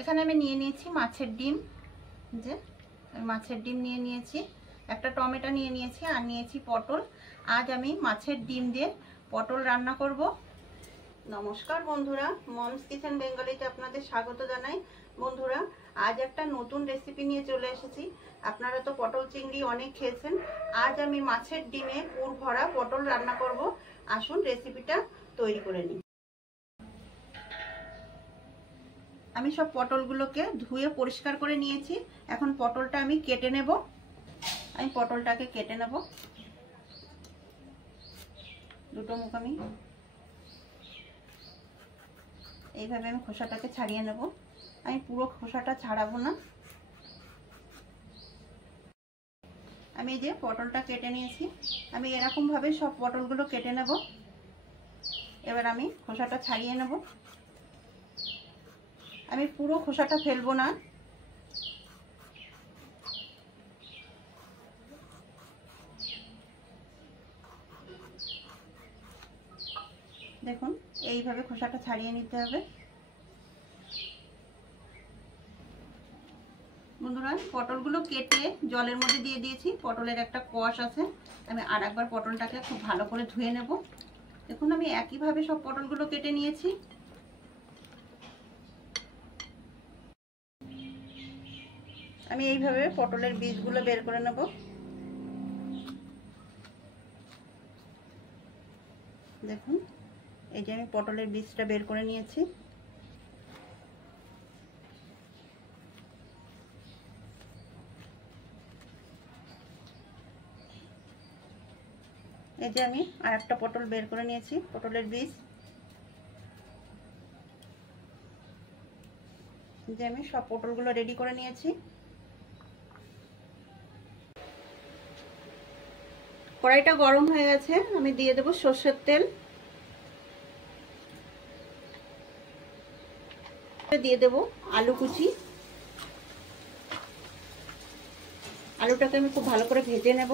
এখানে আমি নিয়ে নিয়েছি মাছের ডিম, যে মাছের ডিম নিয়ে নিয়েছি, একটা টমেটো নিয়ে নিয়েছি, আর নিয়েছি পটল। আজ আমি মাছের ডিম দিয়ে পটল রান্না করব। নমস্কার বন্ধুরা, মমস কিচেন বেঙ্গলিতে আপনাদের স্বাগত জানাই। বন্ধুরা, আজ একটা নতুন রেসিপি নিয়ে চলে এসেছি। আপনারা তো পটল চিংড়ি অনেক খেয়েছেন, আজ আমি মাছের ডিমে পুর ভরা পটল রান্না করব। আসুন রেসিপিটা তৈরি করে নিই। আমি সব পটলগুলোকে ধুয়ে পরিষ্কার করে নিয়েছি। এখন পটলটা আমি কেটে নেব। আমি পটলটাকে কেটে নেব, দুটো মুখ আমি এইভাবে আমি খোসাটাকে ছাড়িয়ে নেব। আমি পুরো খোসাটা ছাড়াবো না। আমি এই যে পটলটা কেটে নিয়েছি, আমি এরকম ভাবে সব পটলগুলো কেটে নেব। এবার আমি খোসাটা ছাড়িয়ে নেব। আমি পুরো খোসাটা ফেলবো না। দেখুন, এইভাবে খোসাটা ছাড়িয়ে নিতে হবে। বন্ধুরা, পটলগুলো কেটে জলের মধ্যে দিয়ে দিয়েছি। পটলের একটা কষ আছে, আমি আর একবার পটলটাকে খুব ভালো করে ধুয়ে নেব। দেখুন, আমি একইভাবে সব পটলগুলো কেটে নিয়েছি। আমি এইভাবে পটলের বীজগুলো বের করে নেব। দেখুন, এই যে আমি পটলের বীজটা বের করে নিয়েছি। এই যে আমি আর একটা পটল বের করে নিয়েছি, পটলের বীজ। যে আমি সব পটলগুলো রেডি করে নিয়েছি। কড়াইটা গরম হয়ে গেছে, আমি দিয়ে দেব সরষের তেল। দিয়ে দেব আলু কুচি। আলুটাকে আমি খুব ভালো করে ভেজে নেব।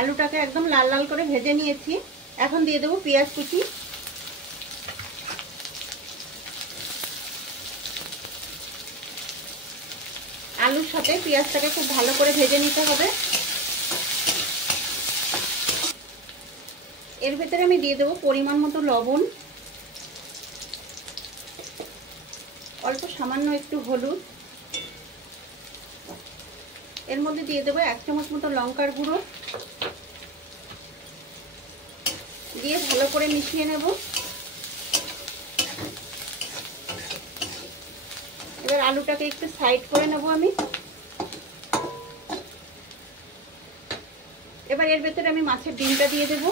আলুটাকে একদম লাল লাল করে ভেজে নিয়েছি। এখন দিয়ে দেবো পেঁয়াজ কুচি। আলুর সাথে পেঁয়াজটাকে খুব ভালো করে ভেজে নিতে হবে। এর ভেতরে আমি দিয়ে দেবো পরিমাণ মতো লবণ, অল্প সামান্য একটু হলুদ, এর মধ্যে দিয়ে দেবো 1 চামচ মতো লঙ্কার গুঁড়ো, দিয়ে ভালো করে মিশিয়ে নেব। এবার আলুটাকে একটু সাইড করে নেব আমি। এবার এর ভেতরে আমি মাছের ডিমটা দিয়ে দেব।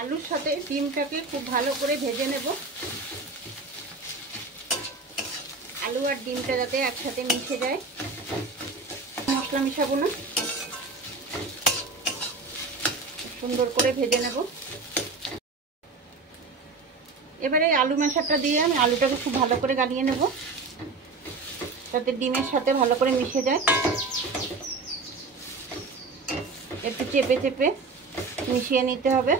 আলুর সাথে ডিমটাকে খুব ভালো করে ভেজে নেব। আলু আর ডিমটা যাতে একসাথে মিশে যায়। মশলা মিশাবো না, সুন্দর করে ভেজে নেব। এবারে আলু মেশাটা দিয়ে আমি আলুটাকে খুব ভালো করে গালিয়ে নেব, যাতে ডিমের সাথে ভালো করে মিশে যায়। একটু চেপে চেপে মিশিয়ে নিতে হবে।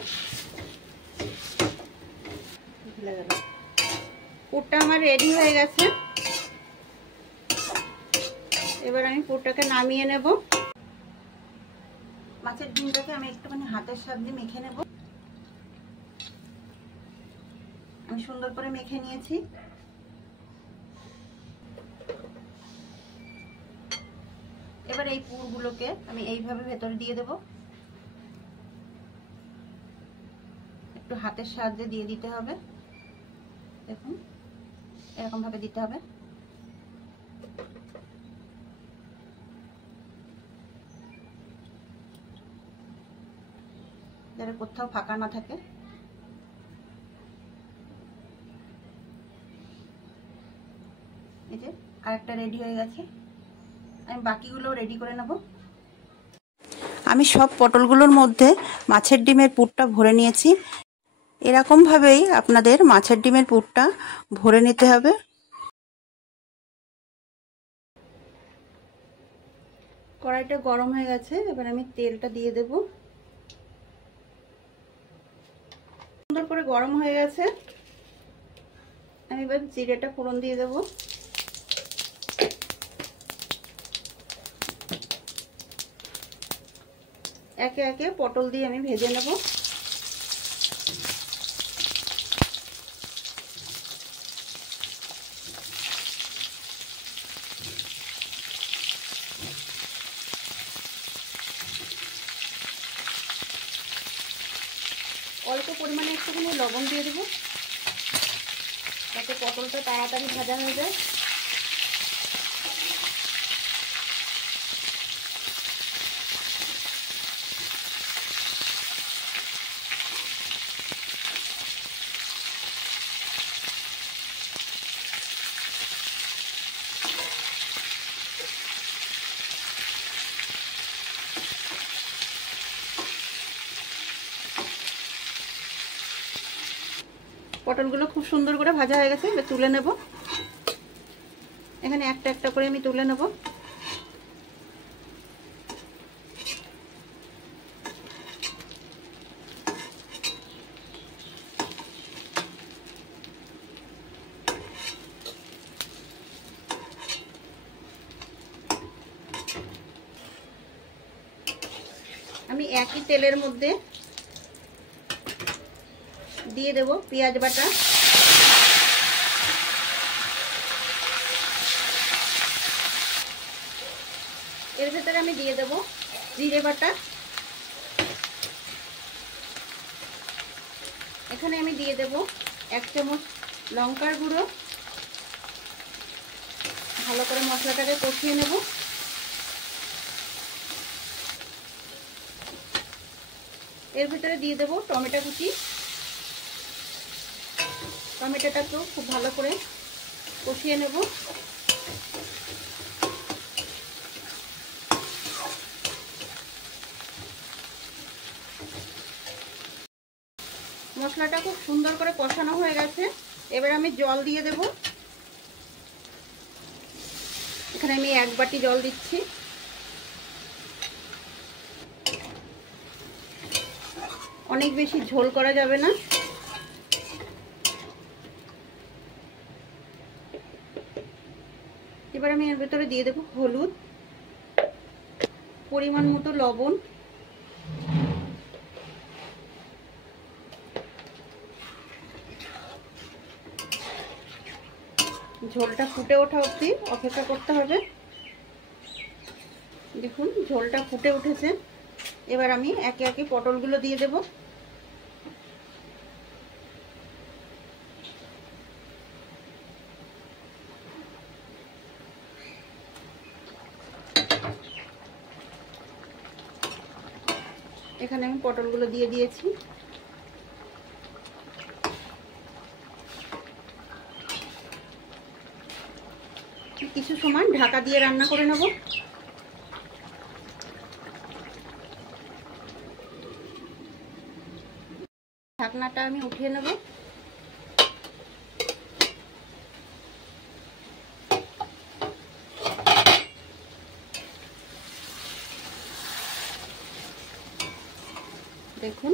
পুরটা আমার রেডি হয়ে গেছে। এবার আমি পুরটাকে নামিয়ে নেব। মাছের ডিমটাকে আমি একটুখানি হাতের সাহায্যে মেখে নেব। আমি সুন্দর করে মেখে নিয়েছি। এবার এই পুরগুলোকে আমি এইভাবে ভেতরে দিয়ে দেব। একটু হাতের সাহায্যে দিয়ে দিতে হবে। দেখুন, এরকম ভাবে দিতে হবে। যাতে কোথাও ফাঁকা না থাকে। এই যে আরেকটা রেডি হয়ে গেছে। আমি বাকিগুলো রেডি করে নেব। আমি সব পটলগুলোর মধ্যে মাছের ডিমের পুরটা ভরে নিয়েছি। এরকমভাবেই আপনাদের মাছের ডিমের পুরটা ভরে নিতে হবে। কড়াইটা গরম হয়ে গেছে, এবার আমি তেলটা দিয়ে দেব। সুন্দর করে গরম হয়ে গেছে, আমি এবার জিরেটা ফোড়ন দিয়ে দেব। একে একে পটল দিয়ে আমি ভেজে নেব। অল্প পরিমাণে একটুখানি লবণ দিয়ে দেবো, যাতে পটলটা তাড়াতাড়ি ভাজা হয়ে যায়। পটলগুলো খুব সুন্দর করে ভাজা হয়ে গেছে, এবার তুলে নেব। এখানে একটা একটা করে আমি তুলে নেব। আমি একই তেলের মধ্যে দিয়ে দেব পেঁয়াজ বাটা, এর ভেতরে আমি দিয়ে দেব জিরে বাটা, এখানে আমি দিয়ে দেব 1 চামচ লঙ্কার গুঁড়ো। ভালো করে মশলাটাকে কষিয়ে নেব। এর ভিতরে দিয়ে দেব টমেটো কুচি। টমেটোটাকেও খুব ভালো করে কষিয়ে নেব। মশলাটা খুব সুন্দর করে কষানো হয়ে গেছে, এবার আমি জল দিয়ে দেব। এখানে আমি 1 বাটি জল দিচ্ছি। অনেক বেশি ঝোল করা যাবে না। এবার আমি এর ভেতরে দিয়ে দেব হলুদ, পরিমাণ মতো লবণ, ঝোলটা ফুটে ওঠা অবধি অপেক্ষা করতে হবে। দেখুন ঝোলটা ফুটে উঠেছে, এবার আমি একে একে পটলগুলো দিয়ে দেব। এখানে আমি পটলগুলো দিয়ে দিয়েছি। কিছু সময় ঢাকা দিয়ে রান্না করে নেব। ঢাকনাটা আমি উঠিয়ে নেব। দেখুন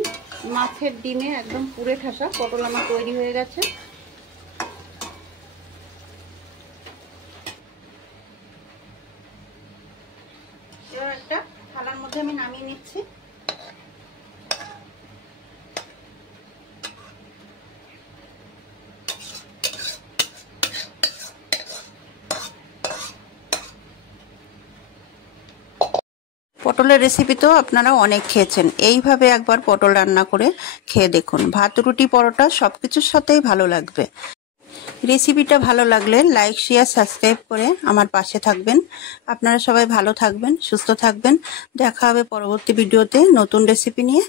মাছের ডিমে একদম পুরে ঠাসা পটল আমার তৈরি হয়ে গেছে। এবার একটা থালার মধ্যে আমি নামিয়ে নিচ্ছি। পটলের রেসিপি তো আপনারা অনেক খেয়েছেন, এইভাবে একবার পটল রান্না করে খেয়ে দেখুন। ভাত, রুটি, পরোটা সব কিছুর সাথেই ভালো লাগবে। রেসিপিটা ভালো লাগলে লাইক, শেয়ার, সাবস্ক্রাইব করে আমার পাশে থাকবেন। আপনারা সবাই ভালো থাকবেন, সুস্থ থাকবেন। দেখা হবে পরবর্তী ভিডিওতে নতুন রেসিপি নিয়ে।